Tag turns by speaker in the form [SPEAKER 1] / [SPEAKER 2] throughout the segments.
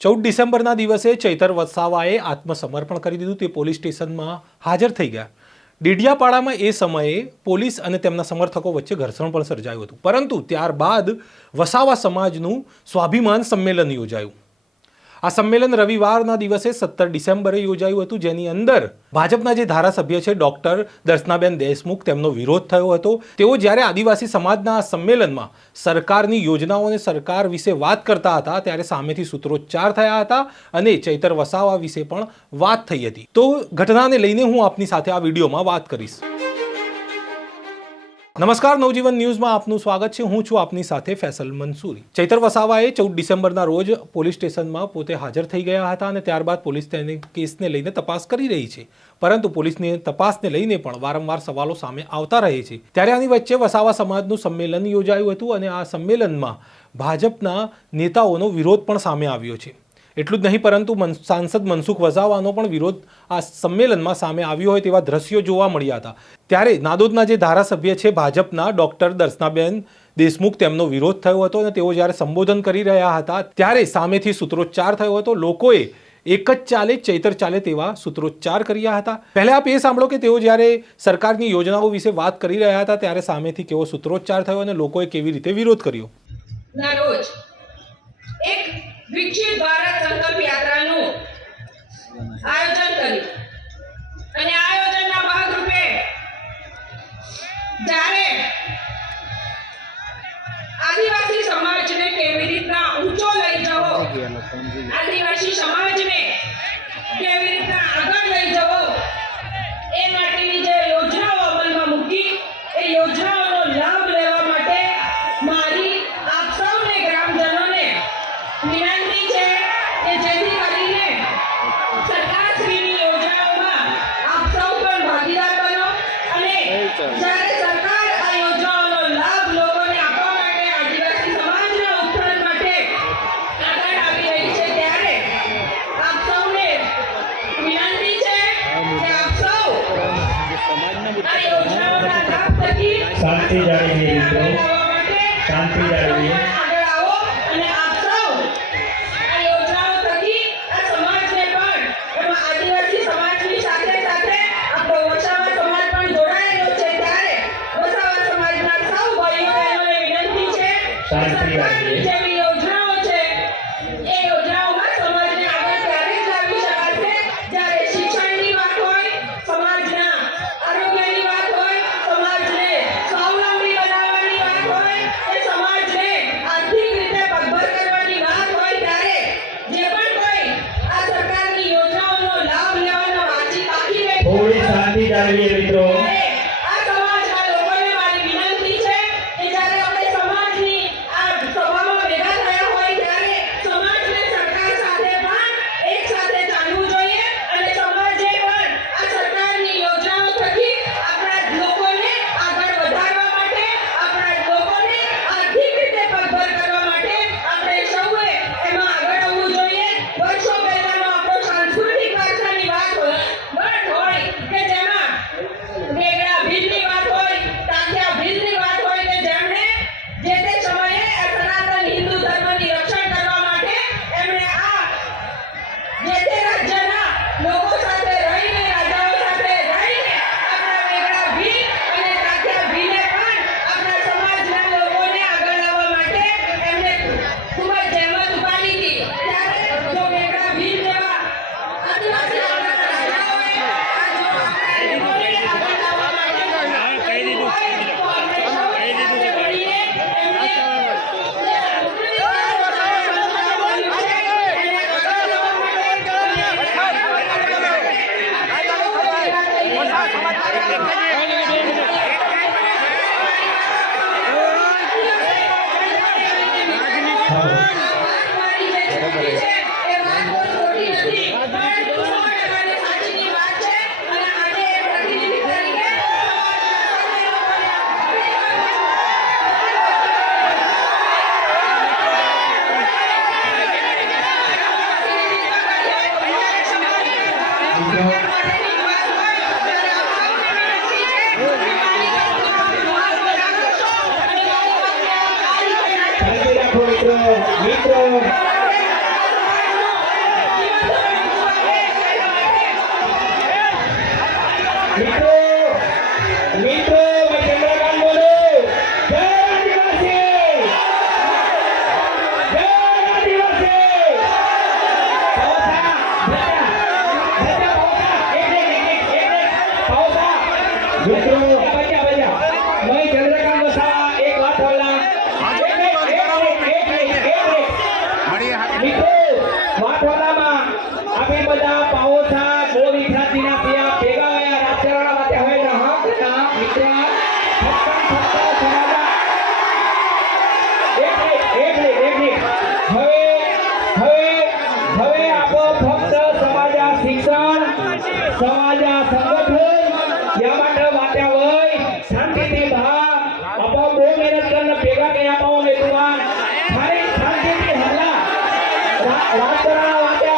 [SPEAKER 1] ચૌદ ડિસેમ્બરના દિવસે ચૈતર વસાવાએ આત્મસમર્પણ કરી દીધું. તે પોલીસ સ્ટેશનમાં હાજર થઈ ગયા. ડીડિયાપાડામાં એ સમયે પોલીસ અને તેમના સમર્થકો વચ્ચે ઘર્ષણ પણ સર્જાયું હતું. પરંતુ ત્યારબાદ વસાવા સમાજનું સ્વાભિમાન સંમેલન યોજાયું. આ સંમેલન રવિવારના દિવસે સત્તર ડિસેમ્બરે યોજાયું હતું, જેની અંદર ભાજપના જે ધારાસભ્ય છે, ડોક્ટર દર્શનાબેન દેશમુખ, તેમનો વિરોધ થયો હતો. તેઓ જ્યારે આદિવાસી સમાજના આ સંમેલનમાં સરકારની યોજનાઓ અને સરકાર વિશે વાત કરતા હતા, ત્યારે સામેથી સૂત્રોચ્ચાર થયા હતા અને ચૈતર વસાવા વિશે પણ વાત થઈ હતી. તો ઘટનાને લઈને હું આપની સાથે આ વિડીયોમાં વાત કરીશ. નમસ્કાર, નવજીવન ન્યૂઝમાં આપનું સ્વાગત છે. હું છું આપની સાથે ફેસલ મંસૂરી. ચૈતર વસાવાએ ચૌદ ડિસેમ્બરના રોજ પોલીસ સ્ટેશનમાં પોતે હાજર થઈ ગયા હતા અને ત્યારબાદ પોલીસ તેને કેસને લઈને તપાસ કરી રહી છે. પરંતુ પોલીસની તપાસને લઈને પણ વારંવાર સવાલો સામે આવતા રહે છે. ત્યારે આની વચ્ચે વસાવા સમાજનું સંમેલન યોજાયું હતું અને આ સંમેલનમાં ભાજપના નેતાઓનો વિરોધ પણ સામે આવ્યો છે. એટલું જ નહીં, પરંતુ મન, સાંસદ મનસુખ વસાવાનો પણ વિરોધ આ સંમેલનમાં સામે આવ્યો હોય તેવા દ્રશ્યો જોવા મળ્યા હતા. ત્યારે નાદોદના જે ધારાસભ્ય છે ભાજપના ડોક્ટર દર્શનાબેન દેશમુખ તેમનો વિરોધ થયો હતો અને તેઓ જ્યારે સંબોધન કરી રહ્યા હતા ત્યારે સામેથી સૂત્રોચ્ચાર થયો હતો. લોકોએ એક જ ચાલે ચૈતર ચાલે તેવા સૂત્રોચ્ચાર કર્યા હતા. પહેલા આપ એ સાંભળો કે તેઓ જ્યારે સરકારની યોજનાઓ વિશે વાત કરી રહ્યા હતા ત્યારે સામેથી કેવો સૂત્રોચ્ચાર થયો અને લોકોએ કેવી રીતે વિરોધ કર્યો?
[SPEAKER 2] એક વિકસિત ભારત સંકલ્પ યાત્રાનું આયોજન કર્યું. અને આ આયોજનના ભાગરૂપે જ્યારે આદિવાસી સમાજને કેવી રીતના ઊંચો લઈ જવો આદિવાસી સમાજને કેવી રીતના
[SPEAKER 3] જાળવીએ મિત્રો શાંતિ જાળવીએ
[SPEAKER 2] આગળ આવો
[SPEAKER 3] મિત્રો
[SPEAKER 2] મિત્રો મિત્રો આપણે બધા પાઓથા ગોળ વિભ્રાતિના થયા ભેગા થયા રાજકારણ માટે હવે રહકના મિત્ર હવે હવે હવે આપો ફક્ત સમાજા શિક્ષણ, સમાજા સંગઠન, યા માટે વાટ્યા હોય,
[SPEAKER 4] શાંતિથી ભા. આપો બહુ મહેનત ને ભેગા કર્યા પાઓ મેં તુમાન શાંતિ શાંતિથી હલ્લા. રાજકારણ માટે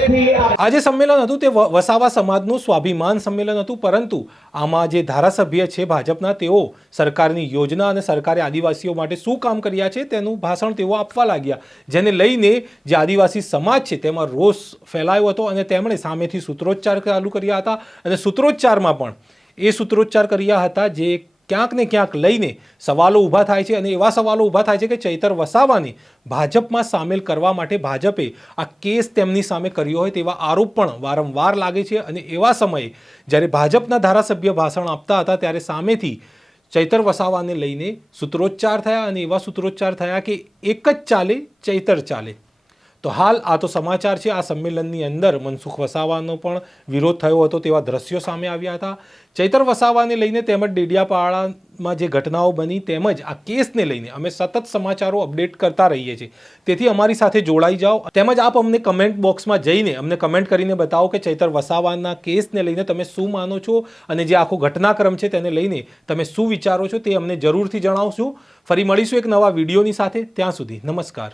[SPEAKER 1] આજે સંમેલન હતું તે વસાવા સમાજનું સ્વાભિમાન સંમેલન હતું, પરંતુ આમાં જે ધારાસભ્ય છે ભાજપના, તેઓ સરકારની યોજના અને સરકારે આદિવાસીઓ માટે શું કામ કર્યા છે તેનું ભાષણ તેઓ આપવા લાગ્યા. જેને લઈને જે આદિવાસી સમાજ છે તેમાં રોષ ફેલાયો હતો અને તેમણે સામેથી સૂત્રોચ્ચાર ચાલુ કર્યા હતા. અને સૂત્રોચ્ચારમાં પણ એ સૂત્રોચ્ચાર કર્યા હતા જે ક્યાંક ને ક્યાંક લઈને સવાલો ઊભા થાય છે અને એવા સવાલો ઊભા થાય છે કે ચૈતર વસાવાને ભાજપમાં સામેલ કરવા માટે ભાજપે આ કેસ તેમની સામે કર્યો હોય તેવા આરોપ પણ વારંવાર લાગે છે અને એવા સમયે જ્યારે ભાજપના ધારાસભ્ય ભાષણ આપતા હતા ત્યારે સામેથી ચૈતર વસાવાને લઈને સૂત્રોચ્ચાર થયા અને એવા સૂત્રોચ્ચાર થયા કે એક જ ચાલે, ચૈતર ચાલે. તો હાલ આ તો સમાચાર છે, આ સંમેલનની અંદર મનસુખ વસાવાનો પણ વિરોધ થયો હતો તેવા દ્રશ્યો સામે આવ્યા હતા. ચૈતર વસાવાને લઈને તેમજ ડેડિયાપાડામાં જે ઘટનાઓ બની તેમજ આ કેસને લઈને અમે સતત સમાચારો અપડેટ કરતા રહીએ છીએ. તેથી અમારી સાથે જોડાઈ જાઓ. તેમજ આપ અમને કમેન્ટ બોક્સમાં જઈને અમને કમેન્ટ કરીને બતાવો કે ચૈતર વસાવાના કેસને લઈને તમે શું માનો છો અને જે આખો ઘટનાક્રમ છે તેને લઈને તમે શું વિચારો છો તે અમને જરૂરથી જણાવશો. ફરી મળીશું એક નવા વિડીયોની સાથે. ત્યાં સુધી નમસ્કાર.